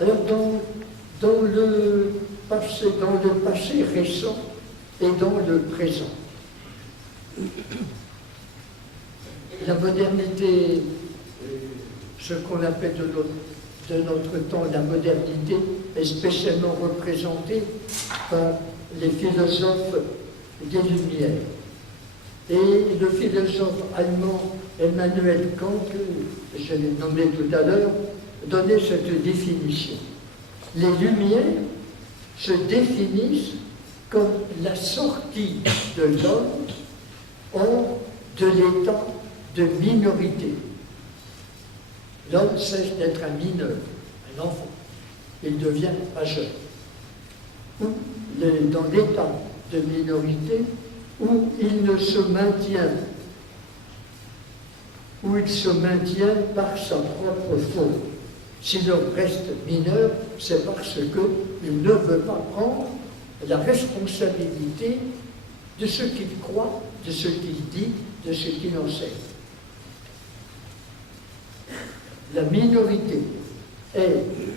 Alors, dans le passé récent et dans le présent, la modernité, ce qu'on appelle de notre temps la modernité, est spécialement représentée par les philosophes des Lumières. Et le philosophe allemand Emmanuel Kant, que je l'ai nommé tout à l'heure, donnait cette définition. Les Lumières se définissent comme la sortie de l'homme hors de l'état de minorité. L'homme cesse d'être un mineur, un enfant. Il devient majeur. Ou dans l'état de minorité où il se maintient par sa propre faute. Si l'homme reste mineur, c'est parce qu'il ne veut pas prendre la responsabilité de ce qu'il croit, de ce qu'il dit, de ce qu'il enseigne. La minorité est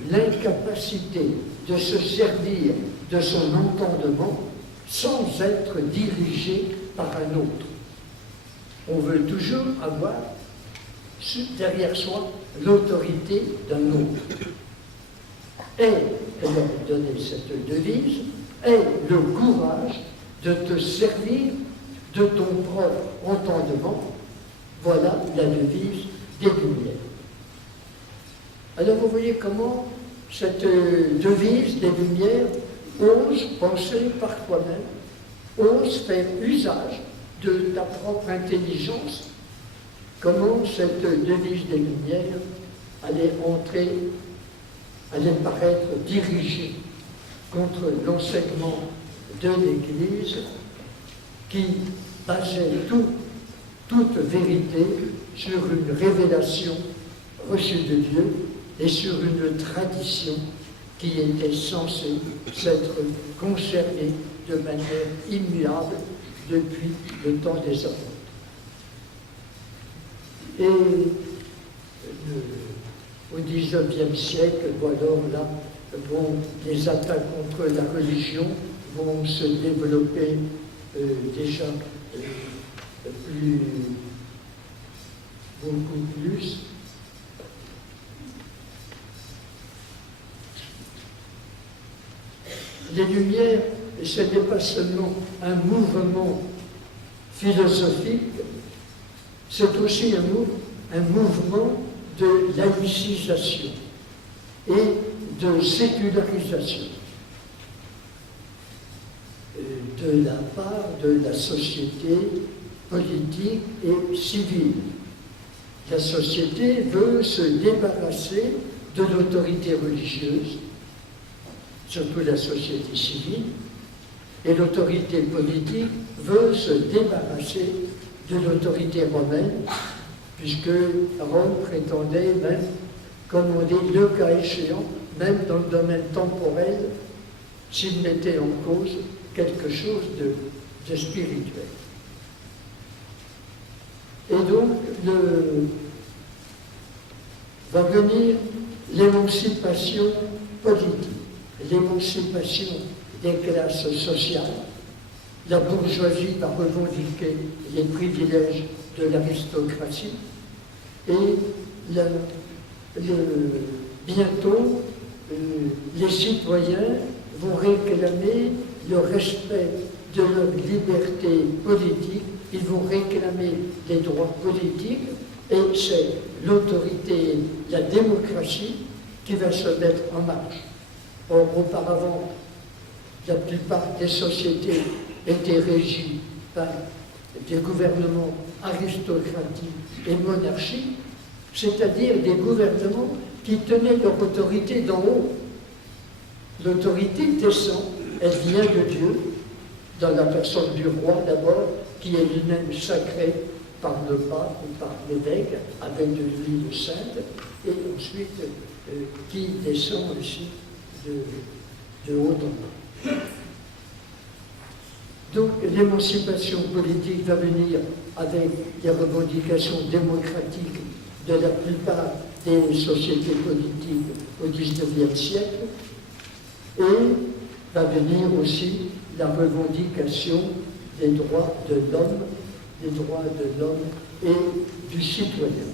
l'incapacité de se servir de son entendement sans être dirigé par un autre. On veut toujours avoir derrière soi l'autorité d'un autre. Et, elle a donné cette devise, aie le courage de te servir de ton propre entendement. Voilà la devise des Lumières. Alors vous voyez comment cette devise des Lumières ose penser par toi-même, ose faire usage de ta propre intelligence. Comment cette devise des Lumières allait paraître dirigée contre l'enseignement de l'Église qui basait toute vérité sur une révélation reçue de Dieu et sur une tradition qui était censée s'être conservée de manière immuable depuis le temps des apôtres. Et au XIXe siècle, alors là, les attaques contre la religion vont se développer déjà beaucoup plus. Les Lumières, ce n'est pas seulement un mouvement philosophique, c'est aussi un mouvement de laïcisation et de sécularisation de la part de la société politique et civile. La société veut se débarrasser de l'autorité religieuse, surtout la société civile, et l'autorité politique veut se débarrasser de l'autorité romaine, puisque Rome prétendait même, comme on dit, le cas échéant, même dans le domaine temporel, s'il mettait en cause quelque chose de spirituel. Et donc, va venir l'émancipation politique, l'émancipation des classes sociales. La bourgeoisie va revendiquer les privilèges de l'aristocratie et bientôt les citoyens vont réclamer le respect de leur liberté politique, ils vont réclamer des droits politiques et c'est l'autorité, la démocratie qui va se mettre en marche. Or, auparavant, la plupart des sociétés étaient régies par des gouvernements aristocratiques et monarchiques, c'est-à-dire des gouvernements qui tenaient leur autorité d'en haut. L'autorité descend, elle vient de Dieu, dans la personne du roi d'abord, qui est lui-même sacré par le pape ou par l'évêque, avec de l'huile sainte, et ensuite qui descend aussi de haut en bas. Donc l'émancipation politique va venir avec les revendications démocratiques de la plupart des sociétés politiques au XIXe siècle, et va venir aussi la revendication des droits de l'homme et du citoyen.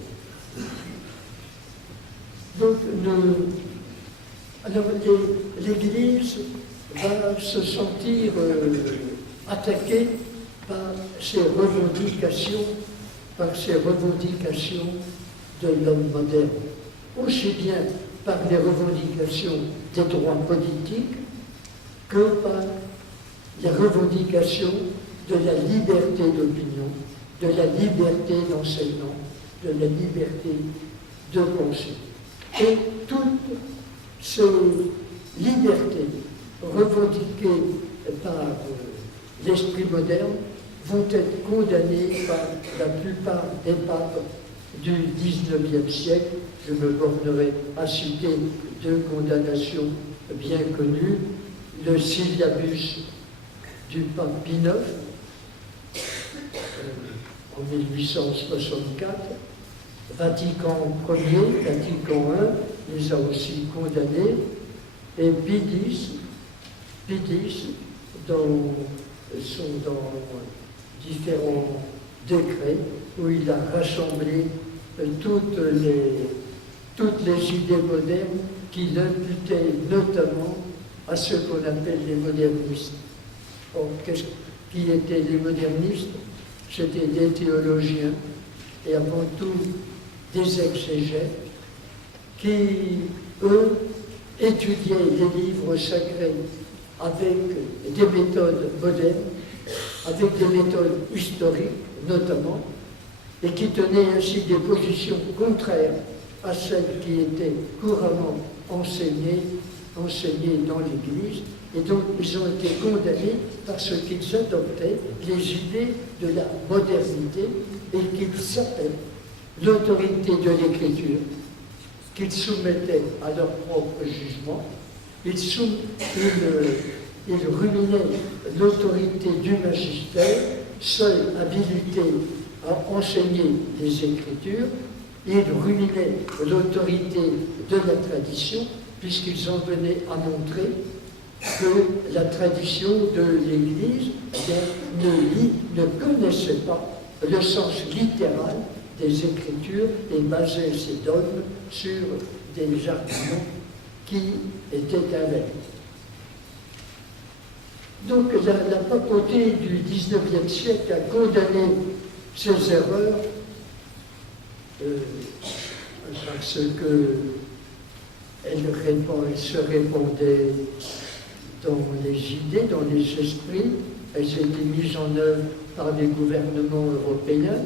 Donc, alors l'Église va se sentir attaquée par ces revendications de l'homme moderne, aussi bien par les revendications des droits politiques que par les revendications de la liberté d'opinion, de la liberté d'enseignement, de la liberté de penser. Et toutes ces libertés revendiquées par l'esprit moderne vont être condamnées par la plupart des papes du XIXe siècle. Je me bornerai à citer deux condamnations bien connues. Le syllabus du pape Pie IX en 1864, Vatican Ier, Vatican I les a aussi condamnés, et Pie X dans différents décrets où il a rassemblé toutes les idées modernes qu'il imputait notamment à ce qu'on appelle les modernistes. Or, qui étaient les modernistes? C'étaient des théologiens et avant tout des exégètes qui, eux, étudiaient les livres sacrés avec des méthodes modernes, avec des méthodes historiques notamment, et qui tenaient ainsi des positions contraires à celles qui étaient couramment enseignées dans l'Église, et donc ils ont été condamnés parce qu'ils adoptaient les idées de la modernité et qu'ils s'appellent l'autorité de l'Écriture, qu'ils soumettaient à leur propre jugement. Ils ruminaient l'autorité du magistère, seul habilité à enseigner les Écritures. Ils ruminaient l'autorité de la tradition, puisqu'ils en venaient à montrer que la tradition de l'Église ne connaissait pas le sens littéral des Écritures et basait ses dogmes sur des arguments qui étaient avérés. Donc la papauté du XIXe siècle a condamné ces erreurs parce qu'elles se répandaient dans les idées, dans les esprits. Elles étaient mises en œuvre par les gouvernements européens.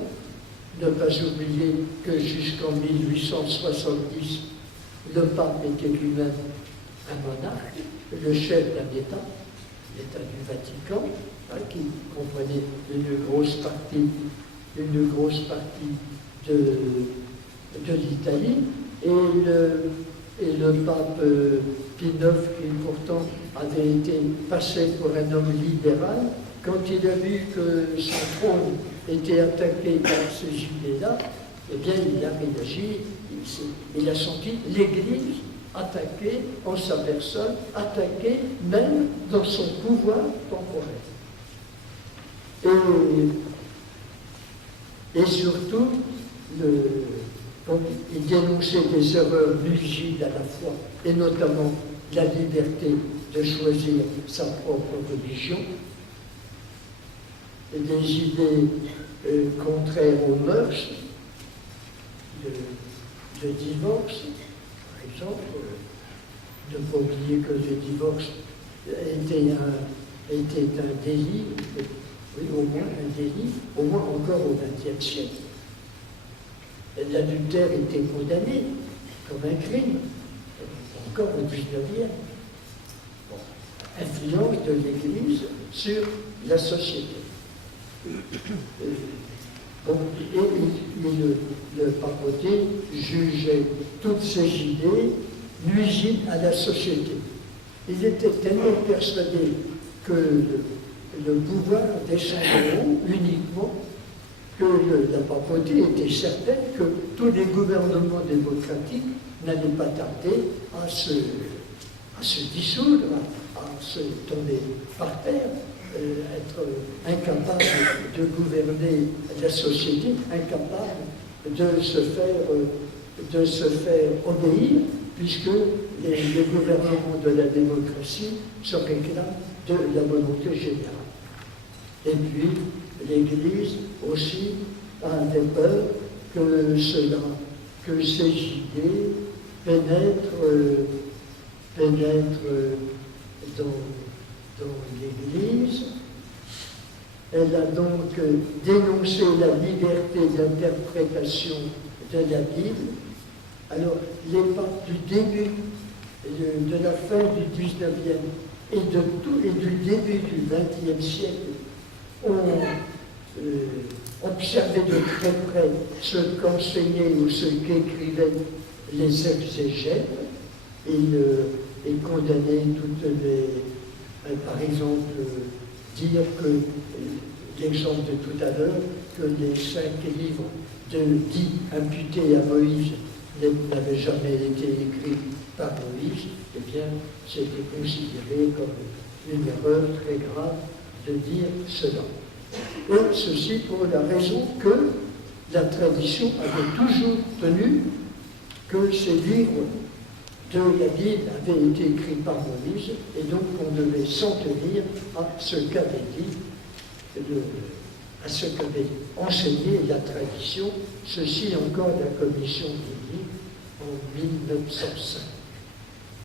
Ne pas oublier que jusqu'en 1870, le pape était lui-même un monarque, le chef d'un État, l'État du Vatican, qui comprenait une grosse partie de l'Italie, et le pape Pie IX, qui pourtant avait été passé pour un homme libéral, quand il a vu que son trône était attaqué par ces idées-là, eh bien il a réagi, il a senti l'Église attaquée en sa personne, attaquée même dans son pouvoir temporel. Et surtout, il dénonçait des erreurs nuisibles à la foi, et notamment la liberté de choisir sa propre religion, et des idées contraires aux mœurs, de divorce, par exemple. Ne pas oublier que le divorce était un délit, oui, au moins un délit, au moins encore au XXe siècle. L'adultère était condamné comme un crime, encore au XIXe. Influence de l'Église sur la société. Et le papauté jugeait toutes ces idées nuisibles à la société. Il était tellement persuadé que le pouvoir descendait uniquement que la papauté était certaine que tous les gouvernements démocratiques n'allaient pas tarder à se dissoudre, à se tomber par terre, être incapable de gouverner la société, incapable de se faire obéir, puisque les gouvernements de la démocratie se réclament de la volonté générale. Et puis, l'Église aussi avait peur que ces idées pénètrent dans l'Église. Elle a donc dénoncé la liberté d'interprétation de la Bible. Alors, les papes du début, de la fin du XIXe et du début du XXe siècle ont observé de très près ce qu'enseignaient ou ce qu'écrivaient les exégètes. Ils condamnaient toutes les... par exemple, dire que, l'exemple de tout à l'heure, que les 5 livres dits imputés à Moïse n'avaient jamais été écrits par Moïse, eh bien, c'était considéré comme une erreur très grave de dire cela. Et ceci pour la raison que la tradition avait toujours tenu que ces livres de la Bible avaient été écrits par Moïse, et donc on devait s'en tenir à ce qu'avait dit, à ce qu'avait enseigné la tradition, ceci encore la commission biblique en 1905.